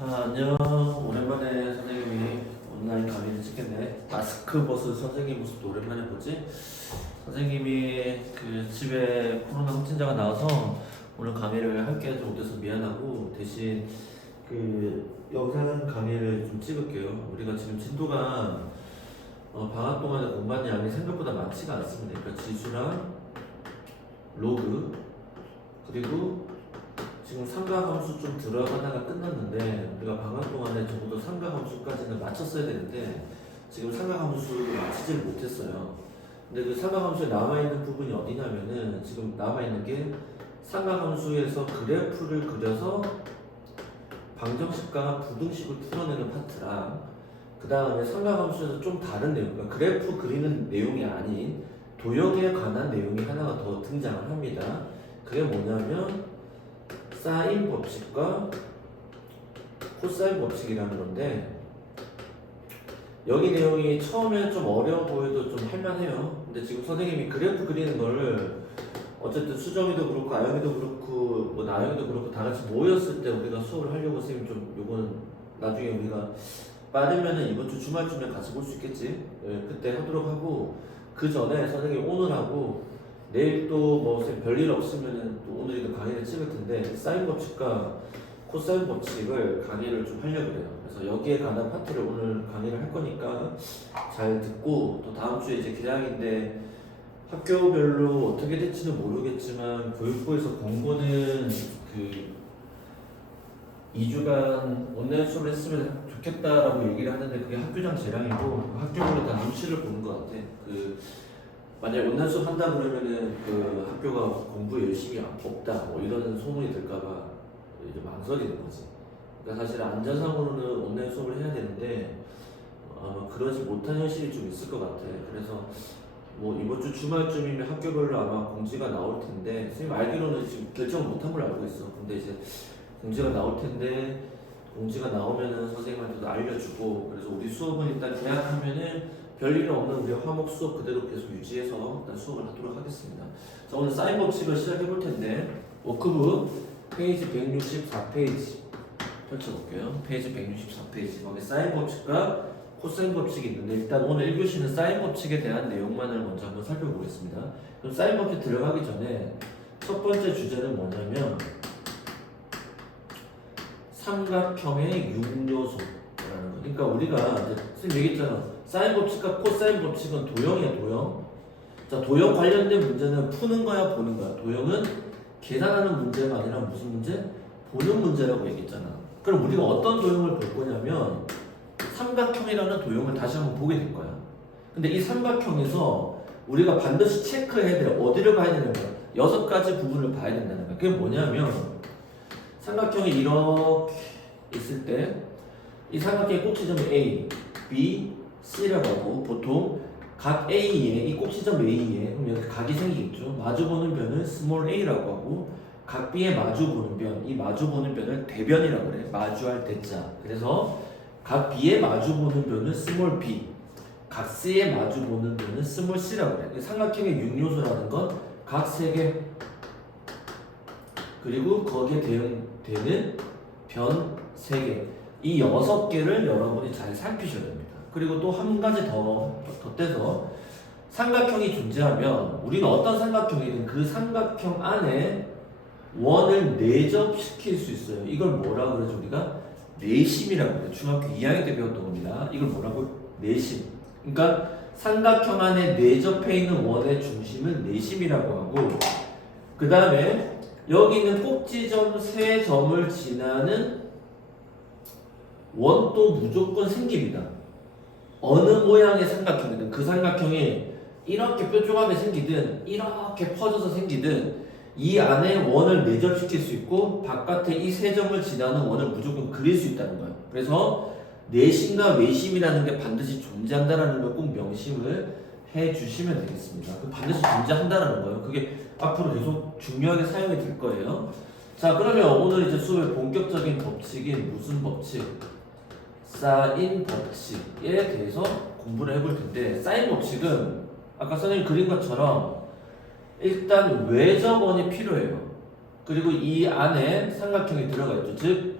자, 안녕. 오랜만에 선생님이 온라인 강의를 찍겠네. 마스크 벗은 선생님 모습도 오랜만에 보지? 선생님이 그 집에 코로나 확진자가 나와서 오늘 강의를 할게 좀 못해서 미안하고 대신 그 영상 강의를 좀 찍을게요. 우리가 지금 진도가 방학 동안에 공부한 양이 생각보다 많지가 않습니다. 그러니까 지수랑 로그 그리고 지금 삼각함수 좀 들어가다가 끝났는데 우리가 방학 동안에 적어도 삼각함수까지는 맞췄어야 되는데 지금 삼각함수를 맞추지를 못했어요. 근데 그 삼각함수에 남아있는 부분이 어디냐면은 지금 남아있는 게 삼각함수에서 그래프를 그려서 방정식과 부등식을 풀어내는 파트랑 그 다음에 삼각함수에서 좀 다른 내용, 그러니까 그래프 그리는 내용이 아닌 도형에 관한 내용이 하나가 더 등장을 합니다. 그게 뭐냐면 사인 법칙과 코사인 법칙이라는 건데 여기 내용이 처음에 좀 어려워 보여도 좀 할만해요. 근데 지금 선생님이 그래프 그리는 거를 어쨌든 수정이도 그렇고 아영이도 그렇고 뭐 나영이도 그렇고 다 같이 모였을 때 우리가 수업을 하려고 선생님 좀 요거는 나중에 우리가 빠르면은 이번 주 주말쯤에 같이 볼 수 있겠지. 예, 그때 하도록 하고 그 전에 선생님 오늘 하고 내일 또뭐 별일 없으면은 또 오늘이도 강의를 찍을 텐데 사인 법칙과 코사인 법칙을 강의를 좀 하려고 해요. 그래서 여기에 관한 파트를 오늘 강의를 할 거니까 잘 듣고 또 다음 주에 이제 개강인데 학교별로 어떻게 될지는 모르겠지만 교육부에서 공고는 그 2주간 온라인 수업을 했으면 좋겠다라고 얘기를 하는데 그게 학교장 재량이고 학교별로 다 눈치를 보는 것 같아. 만약에 온라인 수업 한다 그러면은 그 학교가 공부 열심히 없다 뭐 이런 소문이 들까봐 이제 망설이는 거지. 그러니까 사실 안전상으로는 온라인 수업을 해야 되는데 그러지 못한 현실이 좀 있을 것 같아. 그래서 뭐 이번 주 주말쯤이면 학교별로 아마 공지가 나올 텐데 선생님 알기로는 지금 결정을 못한 걸로 알고 있어. 근데 이제 공지가 나올 텐데 공지가 나오면은 선생님한테도 알려주고 그래서 우리 수업은 일단 계약하면은 별일 없는 우리 화목 수업 그대로 계속 유지해서 일단 수업을 하도록 하겠습니다. 자, 오늘 사인 법칙을 시작해 볼 텐데 워크북 페이지 164페이지 펼쳐볼게요. 페이지 164페이지 거기 사인 법칙과 코사인 법칙이 있는데 일단 오늘 1교시는 사인 법칙에 대한 내용만을 먼저 한번 살펴보겠습니다. 그럼 사인 법칙 들어가기 전에 첫 번째 주제는 뭐냐면 삼각형의 6요소라는 거. 그러니까 우리가 이제 선생님 얘기했잖아. 사인 법칙과 코사인 법칙은 도형이야, 도형. 자, 도형 관련된 문제는 푸는 거야, 보는 거야. 도형은 계산하는 문제가 아니라 무슨 문제? 보는 문제라고 얘기했잖아. 그럼 우리가 어떤 도형을 볼 거냐면 삼각형이라는 도형을 다시 한번 보게 될 거야. 근데 이 삼각형에서 우리가 반드시 체크해야 될 어디를 봐야 되는 거야? 6가지 부분을 봐야 된다는 거야. 그게 뭐냐면 삼각형이 이렇게 있을 때 이 삼각형의 꼭지점이 A, B, C라고 하고 보통 각 A에 이 꼭지점 A에 그럼 여기 각이 생기겠죠. 마주보는 변을 스몰 a라고 하고 각 B에 마주보는 변, 이 마주보는 변을 대변이라고 그래. 마주할 대자. 그래서 각 B에 마주보는 변을 스몰 b, 각 C에 마주보는 변을 스몰 c라고 그래. 삼각형의 6요소라는 건 각 3개 그리고 거기에 대응되는 변 3개 이 6개를 여러분이 잘 살피셔야 됩니다. 그리고 또 한 가지 덧대서 삼각형이 존재하면 우리는 어떤 삼각형이든 그 삼각형 안에 원을 내접시킬 수 있어요. 이걸 뭐라고 그러죠? 우리가 내심이라고 해요. 중학교 2학년 때 배웠던 겁니다. 이걸 뭐라고? 내심. 그러니까 삼각형 안에 내접해 있는 원의 중심을 내심이라고 하고 그 다음에 여기 있는 꼭지점 3점을 지나는 원도 무조건 생깁니다. 어느 모양의 삼각형이든 그 삼각형이 이렇게 뾰족하게 생기든 이렇게 퍼져서 생기든 이 안에 원을 내접시킬 수 있고 바깥에 이 3점을 지나는 원을 무조건 그릴 수 있다는 거예요. 그래서 내심과 외심이라는 게 반드시 존재한다는 걸 꼭 명심을 해주시면 되겠습니다. 반드시 존재한다는 거예요. 그게 앞으로 계속 중요하게 사용이 될 거예요. 자, 그러면 오늘 이제 수업의 본격적인 법칙인 무슨 법칙? 사인 법칙에 대해서 공부를 해볼 텐데 사인 법칙은 아까 선생님이 그린 것처럼 일단 외접원이 필요해요. 그리고 이 안에 삼각형이 들어가 있죠. 즉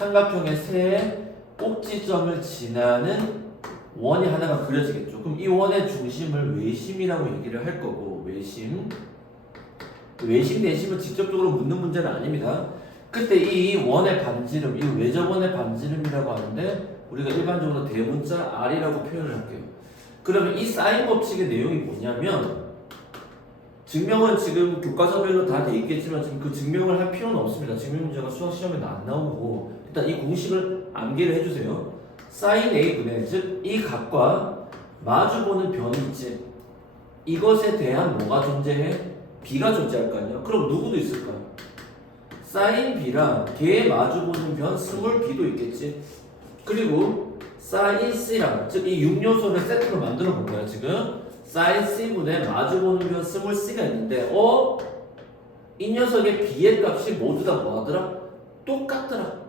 삼각형의 세 꼭지점을 지나는 원이 하나가 그려지겠죠. 그럼 이 원의 중심을 외심이라고 얘기를 할 거고, 외심 내심은 직접적으로 묻는 문제는 아닙니다. 그때 이 원의 반지름, 이 외접원의 반지름이라고 하는데 우리가 일반적으로 대문자 R이라고 표현을 할게요. 그러면 이 사인 법칙의 내용이 뭐냐면, 증명은 지금 교과서별로 다 돼 있겠지만 지금 그 증명을 할 필요는 없습니다. 증명 문제가 수학 시험에는 안 나오고, 일단 이 공식을 암기를 해주세요. 사인 A분의, 즉 이 각과 마주보는 변이 있지, 이것에 대한 뭐가 존재해? B가 존재할 거 아니야. 그럼 누구도 있을까? 사인 B랑 걔 마주보는 변 스몰 B도 있겠지. 그리고 사인 C랑, 즉 이 6요소를 세트로 만들어 본 거야 지금. 사인 C분의 마주보는 변 스몰 C가 있는데, 이 녀석의 B의 값이 모두 다 뭐하더라? 똑같더라.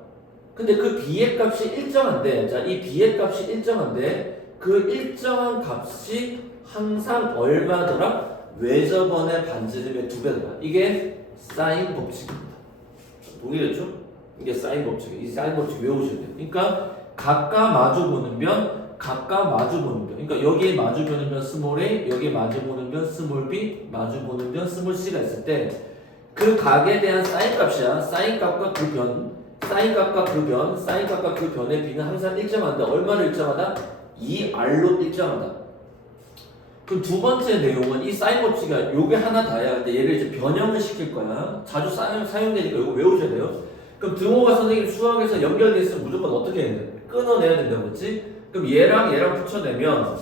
근데 그 B의 값이 일정한데, 자, 이 B의 값이 일정한데 그 일정한 값이 항상 얼마더라? 외접원의 반지름의 2배더라. 이게 사인 법칙입니다. 동의됐죠? 이게 사인 법칙이에요. 이 사인 법칙 외우셔야 돼요. 그러니까 각과 마주보는 변, 각과 마주보는 변. 그러니까 여기에 마주보는 변 스몰 a, 여기에 마주보는 변 스몰 b, 마주보는 변 스몰 c가 있을 때 그 각에 대한 사인 값이야. 사인 값과 그 변, 사인 값과 그 변, 사인 값과 그 변의 b는 항상 일정한데 얼마로 일정하다? 2r로 일정하다. 그럼 두 번째 내용은 이 사인 법칙이 요게 하나 다야. 근데 얘를 이제 변형을 시킬 거야. 자주 사용되니까 이거 외우셔야 돼요. 그럼 등호가 선생님 수학에서 연결돼 있으면 무조건 어떻게 해야 돼? 끊어내야 된다고 했지? 그럼 얘랑 붙여내면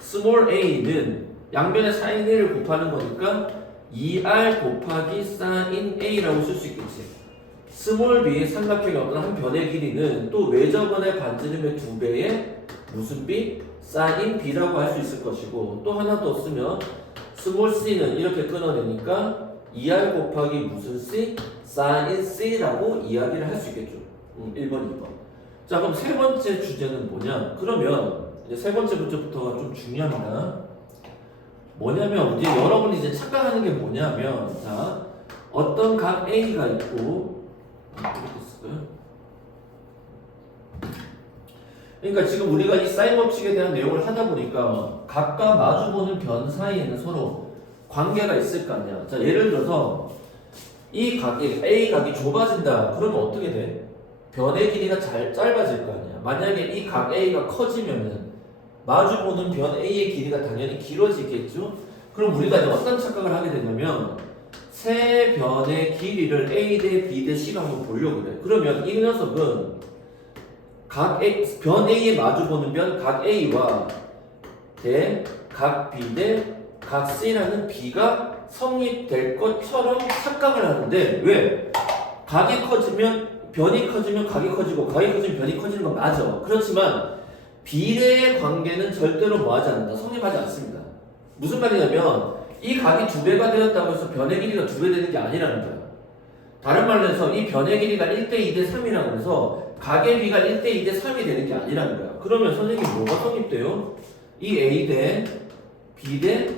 스몰 a는 양변의 사인 a를 곱하는 거니까 2r 곱하기 사인 a라고 쓸 수 있겠지. 스몰 b 삼각형의 어떤 한 변의 길이는 또 외접원의 반지름의 2배의 무슨 b? 사인 b라고 할 수 있을 것이고, 또 하나 더 쓰면 스몰 c는 이렇게 끊어내니까 2r 곱하기 무슨 c? 사인 c라고 이야기를 할 수 있겠죠. 1번, 2번. 자, 그럼 세 번째 주제는 뭐냐? 그러면 이제 세 번째 문제부터가 좀 중요합니다. 뭐냐면 이제 여러분이 이제 착각하는 게 뭐냐면, 자, 어떤 각 A가 있고, 이렇게 쓸까요? 그러니까 지금 우리가 이 사인 법칙에 대한 내용을 하다 보니까 각과 마주보는 변 사이에는 서로 관계가 있을 거 아니야. 자, 예를 들어서 이 각이 A 각이 좁아진다. 그러면 어떻게 돼? 변의 길이가 짧아질 거 아니야. 만약에 이 각 A가 커지면은 마주보는 변 A의 길이가 당연히 길어지겠죠. 그럼 우리가 이제 어떤 착각을 하게 되냐면 세 변의 길이를 A 대 B 대 C로 한번 보려고 그래. 그러면 이 녀석은 변 A에 마주보는 변 각 A와 각 B 대 각 C라는 B가 성립될 것처럼 착각을 하는데, 왜? 각이 커지면 변이 커지면 각이 커지고 각이 커지면 변이 커지는 건 맞아. 그렇지만 비례의 관계는 절대로 뭐하지 않는다. 성립하지 않습니다. 무슨 말이냐면 이 각이 2배가 되었다고 해서 변의 길이가 2배 되는 게 아니라는 거야. 다른 말로 해서 이 변의 길이가 1대 2대 3이라고 해서 각의 비가 1대 2대 3이 되는 게 아니라는 거야. 그러면 선생님 뭐가 성립돼요? 이 A 대 B 대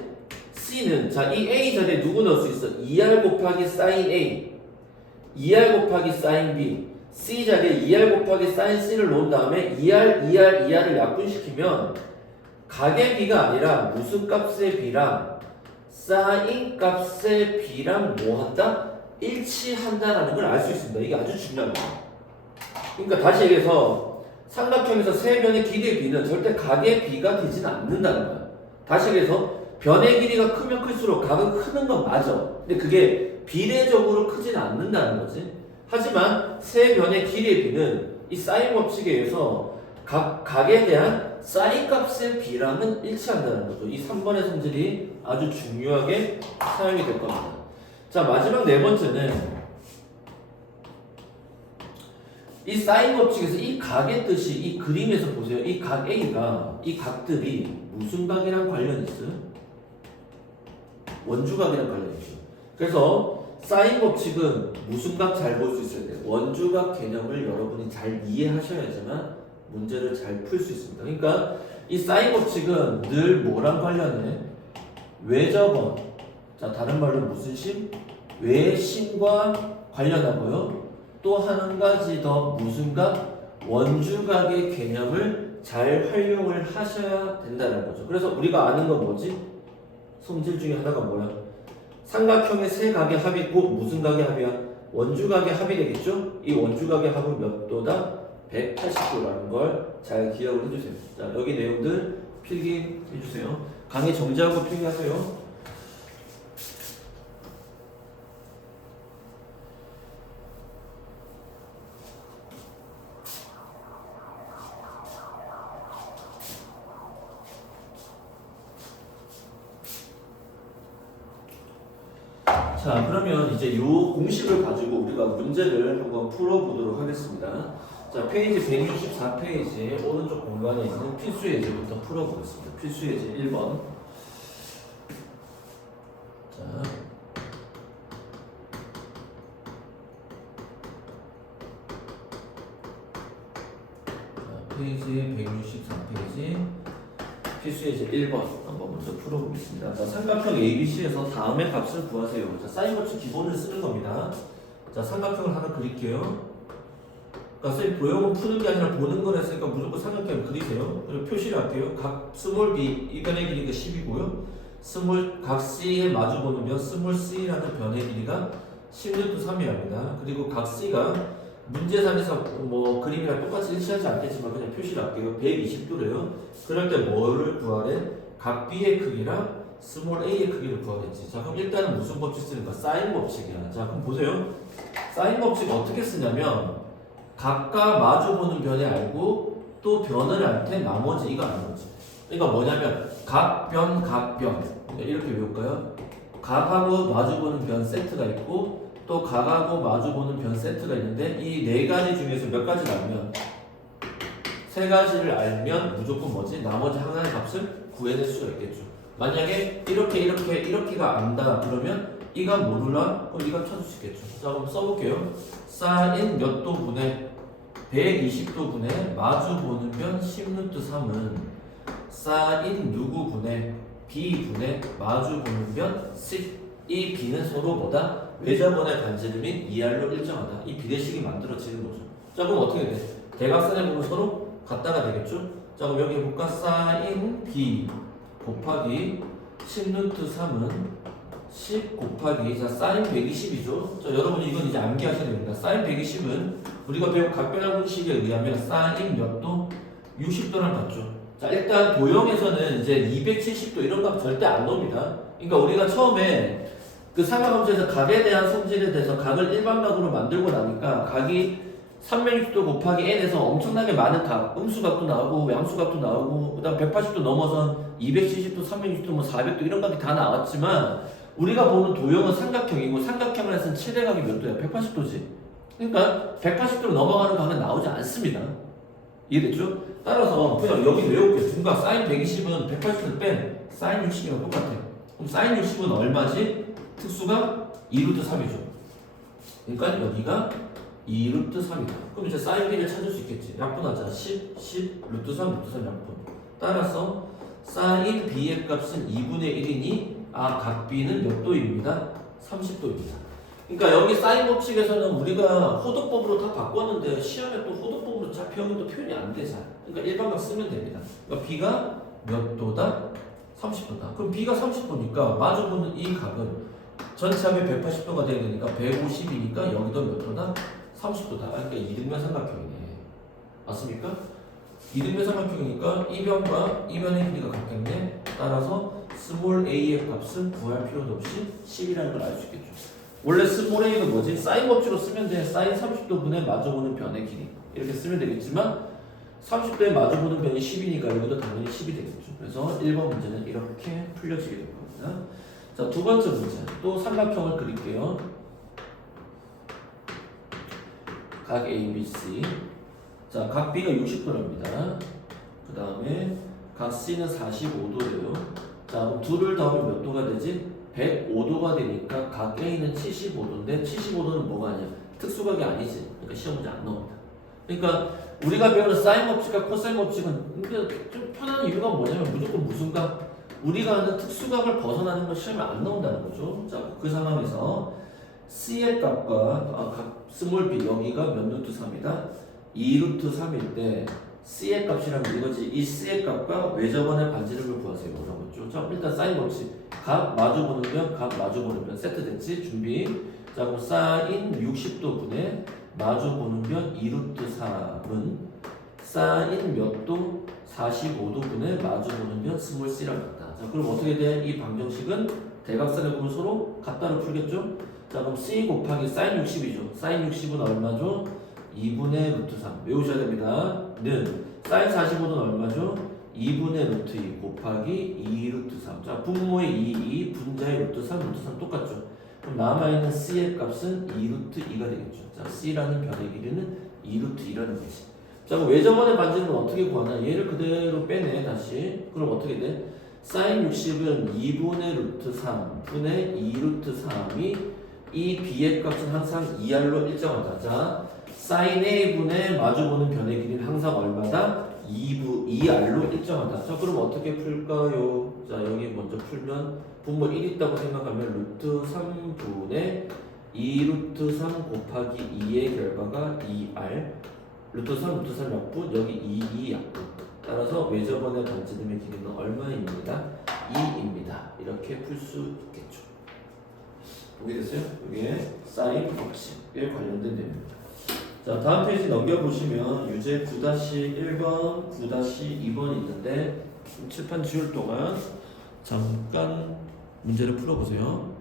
C는, 자, 이 A 자리에 누구 넣을 수 있어? 2R 곱하기 사인 A, 2R 곱하기 사인 B, C 자리에 2R 곱하기 사인 C를 놓은 다음에 2R을 약분시키면 각의 B가 아니라 무슨 값의 B랑 사인 값의 B랑 뭐 한다? 일치한다라는 걸 알 수 있습니다. 이게 아주 중요합니다. 그러니까 다시 얘기해서 삼각형에서 세 변의 길이의 B는 절대 각의 B가 되지는 않는다는 거야. 다시 얘기해서 변의 길이가 크면 클수록 각은 크는 건 맞아. 근데 그게 비례적으로 크지는 않는다는 거지. 하지만 세 변의 길이의 B는 이 사인 법칙에 의해서 각에 대한 사인 값의 B랑은 일치한다는 거죠. 이 3번의 성질이 아주 중요하게 사용이 될 겁니다. 자, 마지막 네 번째는 이 사인 법칙에서 이 각의 뜻이, 이 그림에서 보세요. 이 각 A가, 이 각들이 무슨 각이랑 관련이 있어요? 원주각이랑 관련이 있어요. 그래서 사인 법칙은 무슨 각 잘 볼 수 있어야 돼요. 원주각 개념을 여러분이 잘 이해하셔야지만 문제를 잘 풀 수 있습니다. 그러니까 이 사인 법칙은 늘 뭐랑 관련해? 외접원. 자, 다른 말로 무슨 심? 외심과 관련하고요. 또 한 가지 더 무슨 각? 원주각의 개념을 잘 활용을 하셔야 된다는 거죠. 그래서 우리가 아는 건 뭐지? 성질 중에 하나가 뭐야? 삼각형의 세 각의 합이 꼭 무슨 각의 합이야? 원주각의 합이 되겠죠? 이 원주각의 합은 몇 도다? 180도라는 걸 잘 기억을 해주세요. 자, 여기 내용들 필기해주세요. 강의 정지하고 필기하세요. 자, 그러면 이제 이 공식을 가지고 우리가 문제를 한번 풀어보도록 하겠습니다. 자, 페이지 164페이지 오른쪽 공간에 있는 필수 예제부터 풀어보겠습니다. 필수 예제 1번. 자, 페이지 164페이지 필수 예제 1번 한번 먼저 풀어보겠습니다. 자, 삼각형 ABC에서 다음의 값을 구하세요. 자, 사인 법칙 기본을 쓰는 겁니다. 자, 삼각형을 하나 그릴게요. 그러니까 선생님 도형은 푸는 게 아니라 보는 거랬으니까 무조건 삼각형을 그리세요. 그리고 표시를 할게요. 각 스몰 B 이 변의 길이가 10이고요. 스몰 각 C에 마주보는 변 스몰 C라는 변의 길이가 10루트3이랍니다. 그리고 각 C가 문제상에서 뭐 그림이랑 똑같이 일치하지 않겠지만 그냥 표시를 할게요. 120도래요. 그럴 때 뭐를 구하래? 각 B의 크기랑 스몰 A의 크기를 구하겠지. 자, 그럼 일단은 무슨 법칙 쓰는가? 사인 법칙이야. 자, 그럼 보세요. 사인 법칙 어떻게 쓰냐면 각과 마주보는 변에 알고 또 변을 알 때 나머지 이거 아는 거지. 그러니까 뭐냐면 각변 각변 이렇게 외울까요? 각하고 마주보는 변 세트가 있고 또 각하고 마주보는 변 세트가 있는데 이 네 가지 중에서 몇 가지를 알면 세 가지를 알면 무조건 뭐지? 나머지 하나의 값을 구해낼 수가 있겠죠. 만약에 이렇게가 안다 그러면 이가 모르라? 그럼 이가 찾을 수 있겠죠. 자, 그럼 써볼게요. 사인 몇 도분의 120도분의 마주보는 변 10루트3은 사인 누구분의 B분의 마주보는 변 10. 이 B는 서로 뭐다? 외접원의 반지름 및 2R로 일정하다. 이 비례식이 만들어지는 거죠. 자, 그럼 어떻게 돼? 대각선에 보면 서로 같다가 되겠죠? 자, 그럼 여기 볼까? 사인 B 곱하기 10루트3은 10 곱하기 자 사인 120이죠. 자, 여러분 이건 이제 암기하셔야 됩니다. 사인 120은 우리가 배운 각변화 공식에 의하면 사인 몇 도? 60도랑 같죠. 자, 일단 도형에서는 이제 270도 이런 값 절대 안 나옵니다. 그러니까 우리가 처음에 그 삼각함수에서 각에 대한 성질에 대해서 각을 일반각으로 만들고 나니까 각이 360도 곱하기 n에서 엄청나게 많은 각, 음수각도 나오고 양수각도 나오고 그다음 180도 넘어선 270도, 360도, 뭐 400도 이런 각이 다 나왔지만 우리가 보는 도형은 삼각형이고 삼각형을 해서 최대각이 몇 도야? 180도지. 그러니까 180도로 넘어가는 각은 나오지 않습니다. 이해됐죠? 따라서 그냥 여기 외울게요. 중각 사인 120은 180을 뺀 사인 60이랑 똑같아. 그럼 사인 60은 얼마지? 특수가 2루트 3이죠. 그러니까 여기가 2루트 3이다. 그럼 이제 사인 B를 찾을 수 있겠지. 약분하자. 10, 루트 3, 루트 3 약분. 따라서 사인 B의 값은 2분의 1이니 각 B는 몇 도입니다? 30도입니다. 그러니까 여기 사인 법칙에서는 우리가 호도법으로 다 바꿨는데 시험에 또 호도법으로 잡혀오면 또 표현이 안 되잖아. 그러니까 일반각 쓰면 됩니다. 그러니까 B가 몇 도다? 30도다. 그럼 B가 30도니까 마주보는 이 각은 전체 합이 180도가 돼야 되니까 150이니까 여기도 몇 도다? 30도다. 그러니까 이등변 삼각형이네. 맞습니까? 이등변 삼각형이니까 이 변과 이 변의 길이가 같겠네. 따라서 스몰 a의 값은 구할 필요도 없이 10이라는 걸 알 수 있겠죠. 원래 스몰 a는 뭐지? 사인 법칙으로 쓰면 돼. 사인 30도분의 마주보는 변의 길이 이렇게 쓰면 되겠지만 30도에 마주보는 변이 10이니까 여기도 당연히 10이 되겠죠. 그래서 1번 문제는 이렇게 풀려지게 될 겁니다. 자, 두 번째 문제. 또 삼각형을 그릴게요. 각 ABC. 자, 각 B가 60도랍니다. 그 다음에 각 C는 45도래요. 자, 그럼 둘을 더하면 몇 도가 되지? 105도가 되니까 각 A는 75도인데 75도는 뭐가 아니야? 특수각이 아니지. 그러니까 시험 문제 안 나옵니다. 그러니까 우리가 배우는 사인 법칙과 코사인 법칙은 좀 편한 이유가 뭐냐면 무조건 무슨 각? 우리가 아는 특수각을 벗어나는 건 시험에 안 나온다는 거죠. 자, 그 상황에서 C의 값과 각 스몰 b 여기가 몇 루트 3이다? 2 루트 3일 때 C의 값이라면 이거지. 이 C의 값과 외접원의 반지름을 구하세요. 라고 했죠. 자, 일단 사인 법칙. 각 마주보는 면, 각 마주보는 면 세트됐지? 준비. 자, 그럼 사인 60도 분의 마주보는 면 2 루트 3은 사인 몇 도? 45도 분의 마주보는 면 스몰 c랑 같다. 자, 그럼 어떻게 돼? 이 방정식은 대각선의 부분 서로 같다로 풀겠죠? 자, 그럼 c 곱하기 사인 60이죠. 사인 60은 얼마죠? 2분의 루트 3 외우셔야 됩니다. 는 사인 45도는 얼마죠? 2분의 루트 2 곱하기 2 루트 3. 자, 분모의 2, 분자의 루트 3, 루트 3 똑같죠? 그럼 남아있는 c의 값은 2 루트 2가 되겠죠. 자, c라는 변의 길이는 2 루트 2라는 거지. 자, 그럼 외접원의 반지름은 어떻게 구하나? 얘를 그대로 빼내 다시. 그럼 어떻게 돼? 사인 60은 2분의 루트 3분의 2 루트 3이 이 b의 값은 항상 2r로 일정하다. 자, 사인 a분의 마주보는 변의 길이는 항상 얼마다? 2r로 일정하다. 자, 그럼 어떻게 풀까요? 자, 여기 먼저 풀면 분모 1 있다고 생각하면 루트 3분의 2 루트 3 곱하기 2의 결과가 2r 루트 3, 루트 3 약분, 여기 2 약분. 따라서 외접원의 반지름의 길이는 얼마입니다? 2입니다. 이렇게 풀 수 있겠죠. 보겠어요? 이게 사인 법칙에 관련된 내용입니다. 자, 다음 페이지 넘겨보시면 유제 9-1번, 9-2번이 있는데 칠판 지울 동안 잠깐 문제를 풀어보세요.